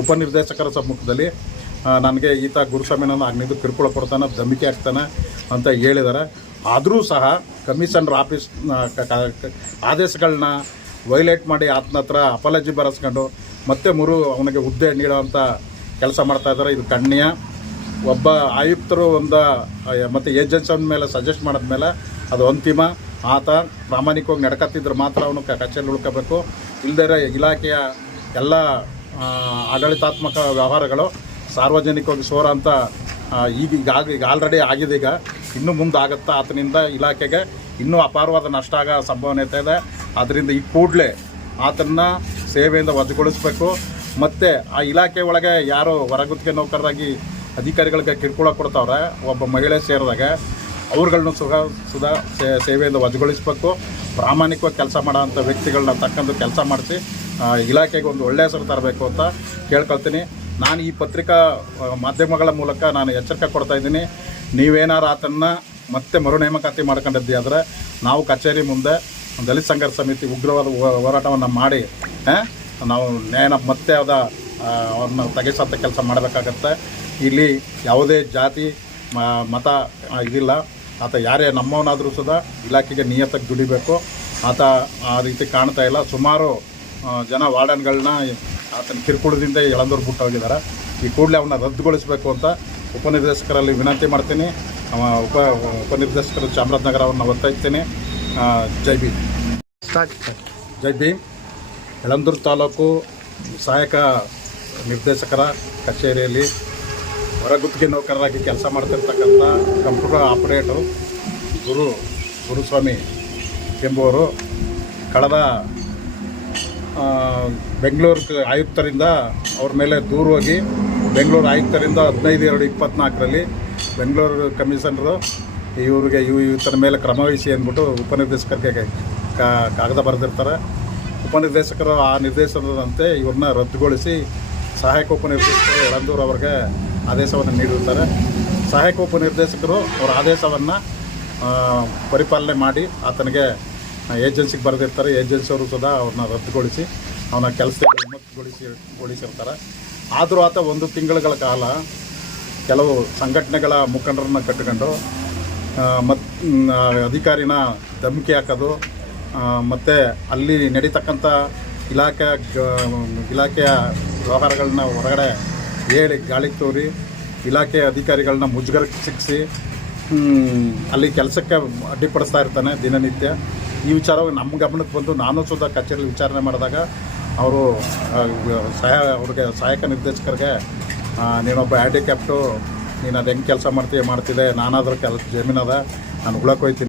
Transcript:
ಉಪನಿರ್ದೇಶಕರ ಸಮ್ಮುಖದಲ್ಲಿ ನನಗೆ ಈತ ಗುರುಸ್ವಾಮಿನನ್ನು ಅಗ್ನಿದ್ದು ಕಿರುಕುಳ ಕೊಡ್ತಾನೆ, ಧಮಿಕೆ ಹಾಕ್ತಾನೆ ಅಂತ ಹೇಳಿದ್ದಾರೆ ಆದರೂ ಸಹ ಕಮಿಷನರ್ ಆಫೀಸ್ ಆದೇಶಗಳನ್ನ ವೈಲೇಟ್ ಮಾಡಿ ಆತನ ಹತ್ರ ಅಪಾಲಜಿ ಬರೆಸ್ಕೊಂಡು ಮತ್ತೆ ಮುರು ಅವನಿಗೆ ಹುದ್ದೆ ನೀಡೋವಂಥ ಕೆಲಸ ಮಾಡ್ತಾ ಇದ್ದಾರೆ. ಇದು ಕಣ್ಣಿಯ. ಒಬ್ಬ ಆಯುಕ್ತರು ಒಂದು ಮತ್ತು ಏಜೆನ್ಸಿ ಮೇಲೆ ಸಜೆಸ್ಟ್ ಮಾಡಿದ್ಮೇಲೆ ಅದು ಅಂತಿಮ. ಆತ ಪ್ರಾಮಾಣಿಕವಾಗಿ ನಡ್ಕತ್ತಿದ್ರೆ ಮಾತ್ರ ಅವನು ಕಚೇರಿ ಉಳ್ಕೋಬೇಕು. ಇಲ್ಲದೇ ಇಲಾಖೆಯ ಎಲ್ಲ ಆಡಳಿತಾತ್ಮಕ ವ್ಯವಹಾರಗಳು ಸಾರ್ವಜನಿಕವಾಗಿ ಸೋರ ಅಂತ ಈಗ ಈಗ ಈಗ ಆಲ್ರೆಡಿ ಆಗಿದೆ ಈಗ. ಇನ್ನೂ ಮುಂದೆ ಆಗುತ್ತಾ? ಆತನಿಂದ ಇಲಾಖೆಗೆ ಇನ್ನೂ ಅಪಾರವಾದ ನಷ್ಟ ಆಗೋ ಸಂಭವನೀಯತೆ ಇದೆ. ಅದರಿಂದ ಈ ಕೂಡಲೇ ಆತನ ಸೇವೆಯಿಂದ ವಜಗೊಳಿಸಬೇಕು. ಮತ್ತು ಆ ಇಲಾಖೆ ಒಳಗೆ ಯಾರು ಹೊರಗುತ್ತಿಗೆ ನೌಕರರಾಗಿ ಅಧಿಕಾರಿಗಳಿಗೆ ಕಿರುಕುಳ ಕೊಡ್ತಾವ್ರೆ, ಒಬ್ಬ ಮಹಿಳೆ ಸೇರಿದಾಗ ಅವ್ರುಗಳನ್ನು ಸುಖ ಸುಧಾ ಸೇವೆಯಿಂದ ವಜಗೊಳಿಸಬೇಕು. ಪ್ರಾಮಾಣಿಕವಾಗಿ ಕೆಲಸ ಮಾಡೋಂಥ ವ್ಯಕ್ತಿಗಳನ್ನ ತಕ್ಕಂದು ಕೆಲಸ ಮಾಡಿಸಿ ಇಲಾಖೆಗೆ ಒಂದು ಒಳ್ಳೆಯ ಹೆಸರು ತರಬೇಕು ಅಂತ ಕೇಳ್ಕೊಳ್ತೀನಿ. ನಾನು ಈ ಪತ್ರಿಕಾ ಮಾಧ್ಯಮಗಳ ಮೂಲಕ ನಾನು ಎಚ್ಚರಿಕೆ ಕೊಡ್ತಾ ಇದ್ದೀನಿ. ನೀವೇನಾರು ಆತನ್ನು ಮತ್ತೆ ಮರು ನೇಮಕಾತಿ ಮಾಡ್ಕೊಂಡಿದ್ದಿ ಆದರೆ ನಾವು ಕಚೇರಿ ಮುಂದೆ ದಲಿತ ಸಂಘರ್ಷ ಸಮಿತಿ ಉಗ್ರವಾದ ಹೋರಾಟವನ್ನು ಮಾಡಿ ನಾವು ನ್ಯಾಯನ ಮತ್ತೆ ಅದ ಅವ್ರನ್ನ ತೆಗೆಸಂಥ ಕೆಲಸ ಮಾಡಬೇಕಾಗತ್ತೆ. ಇಲ್ಲಿ ಯಾವುದೇ ಜಾತಿ ಮತ ಇದಿಲ್ಲ. ಆತ ಯಾರೇ ನಮ್ಮವನಾದರೂ ಸುದ ಇಲಾಖೆಗೆ ನಿಯತಕ್ಕೆ ದುಡಿಬೇಕು. ಆತ ಆ ರೀತಿ ಕಾಣ್ತಾ ಇಲ್ಲ. ಸುಮಾರು ಜನ ವಾರ್ಡನ್ಗಳನ್ನ ಆತನ ಕಿರುಕುಳದಿಂದ ಎಳಂದೂರು ಬಿಟ್ಟು ಹೋಗಿದ್ದಾರೆ ಈ ಕೂಡಲೇ ಅವನ್ನ ರದ್ದುಗೊಳಿಸಬೇಕು ಅಂತ ಉಪನಿರ್ದೇಶಕರಲ್ಲಿ ವಿನಂತಿ ಮಾಡ್ತೀನಿ. ಉಪ ಉಪನಿರ್ದೇಶಕರು ಚಾಮರಾಜನಗರ ಅವ್ರನ್ನ ಒತ್ತಾಯಿಸ್ತೀನಿ. ಜೈ ಭೀಮ್. ಜೈ ಭೀಮ್. ಯಳಂದೂರು ತಾಲೂಕು ಸಹಾಯಕ ನಿರ್ದೇಶಕರ ಕಚೇರಿಯಲ್ಲಿ ಹೊರಗುತ್ತಿಗೆ ನೌಕರರಾಗಿ ಕೆಲಸ ಮಾಡ್ತಿರ್ತಕ್ಕಂಥ ಕಂಪ್ಯೂಟರ್ ಆಪರೇಟರು ಗುರು ಗುರುಸ್ವಾಮಿ ಎಂಬುವರು ಕಳೆದ ಬೆಂಗಳೂರು ಆಯುಕ್ತರಿಂದ ಅವ್ರ ಮೇಲೆ ದೂರು ಹೋಗಿ ಬೆಂಗಳೂರು ಆಯುಕ್ತರಿಂದ ಹದಿನೈದು ಎರಡು ಇಪ್ಪತ್ನಾಲ್ಕರಲ್ಲಿ ಬೆಂಗಳೂರು ಕಮಿಷನರು ಇವ್ರಿಗೆ ಇವು ಇವತ್ತರ ಮೇಲೆ ಕ್ರಮ ವಹಿಸಿ ಅಂದ್ಬಿಟ್ಟು ಉಪನಿರ್ದೇಶಕರಿಗೆ ಕಾಗದ ಬರೆದಿರ್ತಾರೆ. ಉಪನಿರ್ದೇಶಕರು ಆ ನಿರ್ದೇಶನದಂತೆ ಇವ್ರನ್ನ ರದ್ದುಗೊಳಿಸಿ ಸಹಾಯಕ ಉಪನಿರ್ದೇಶಕರು ಯಳಂದೂರು ಅವರಿಗೆ ಆದೇಶವನ್ನು ನೀಡಿರ್ತಾರೆ. ಸಹಾಯಕ ಉಪನಿರ್ದೇಶಕರು ಅವರ ಆದೇಶವನ್ನು ಪರಿಪಾಲನೆ ಮಾಡಿ ಆತನಿಗೆ ಏಜೆನ್ಸಿಗೆ ಬರೆದಿರ್ತಾರೆ, ಏಜೆನ್ಸಿಯವರು ಸದ ಅವ್ರನ್ನ ರದ್ದುಗೊಳಿಸಿ, ಅವನ ಕೆಲಸದಲ್ಲಿ ವಿಮುಕ್ತಗೊಳಿಸಿ ಗೊಳಿಸಿರ್ತಾರೆ. ಆದರೂ ಆತ ಒಂದು ತಿಂಗಳುಗಳ ಕಾಲ ಕೆಲವು ಸಂಘಟನೆಗಳ ಮುಖಂಡರನ್ನ ಕಟ್ಟಿಕೊಂಡು ಮತ್ತು ಅಧಿಕಾರಿನ ಧಮಕಿ ಹಾಕೋದು ಮತ್ತು ಅಲ್ಲಿ ನಡೀತಕ್ಕಂಥ ಇಲಾಖೆ ಇಲಾಖೆಯ ವ್ಯವಹಾರಗಳನ್ನ ಹೊರಗಡೆ ಹೇಳಿ ಗಾಳಿ ತೋರಿ, ಇಲಾಖೆಯ ಅಧಿಕಾರಿಗಳನ್ನ ಮುಜುಗರಕ್ಕೆ ಸಿಕ್ಕಿಸಿ ಅಲ್ಲಿ ಕೆಲಸಕ್ಕೆ ಅಡ್ಡಿಪಡಿಸ್ತಾ ಇರ್ತಾನೆ ದಿನನಿತ್ಯ. ಈ ವಿಚಾರವಾಗಿ ನಮ್ಮ ಗಮನಕ್ಕೆ ಬಂದು ನಾನು ಸ್ವತಃ ಕಚೇರಿಯಲ್ಲಿ ವಿಚಾರಣೆ ಮಾಡಿದಾಗ ಅವರು ಸಹಾಯ, ಅವ್ರಿಗೆ ಸಹಾಯಕ ನಿರ್ದೇಶಕರಿಗೆ ನೀನೊಬ್ಬ ಹ್ಯಾಂಡಿಕ್ಯಾಪ್ಟು ನೀನು ಅದು ಹೆಂಗೆ ಕೆಲಸ ಮಾಡ್ತೀಯ, ಮಾಡ್ತಿದ್ದೆ, ನಾನಾದರೂ ಕೆಲಸ ಜಮೀನದ, ನಾನು ಉಳಕ್ಕೆ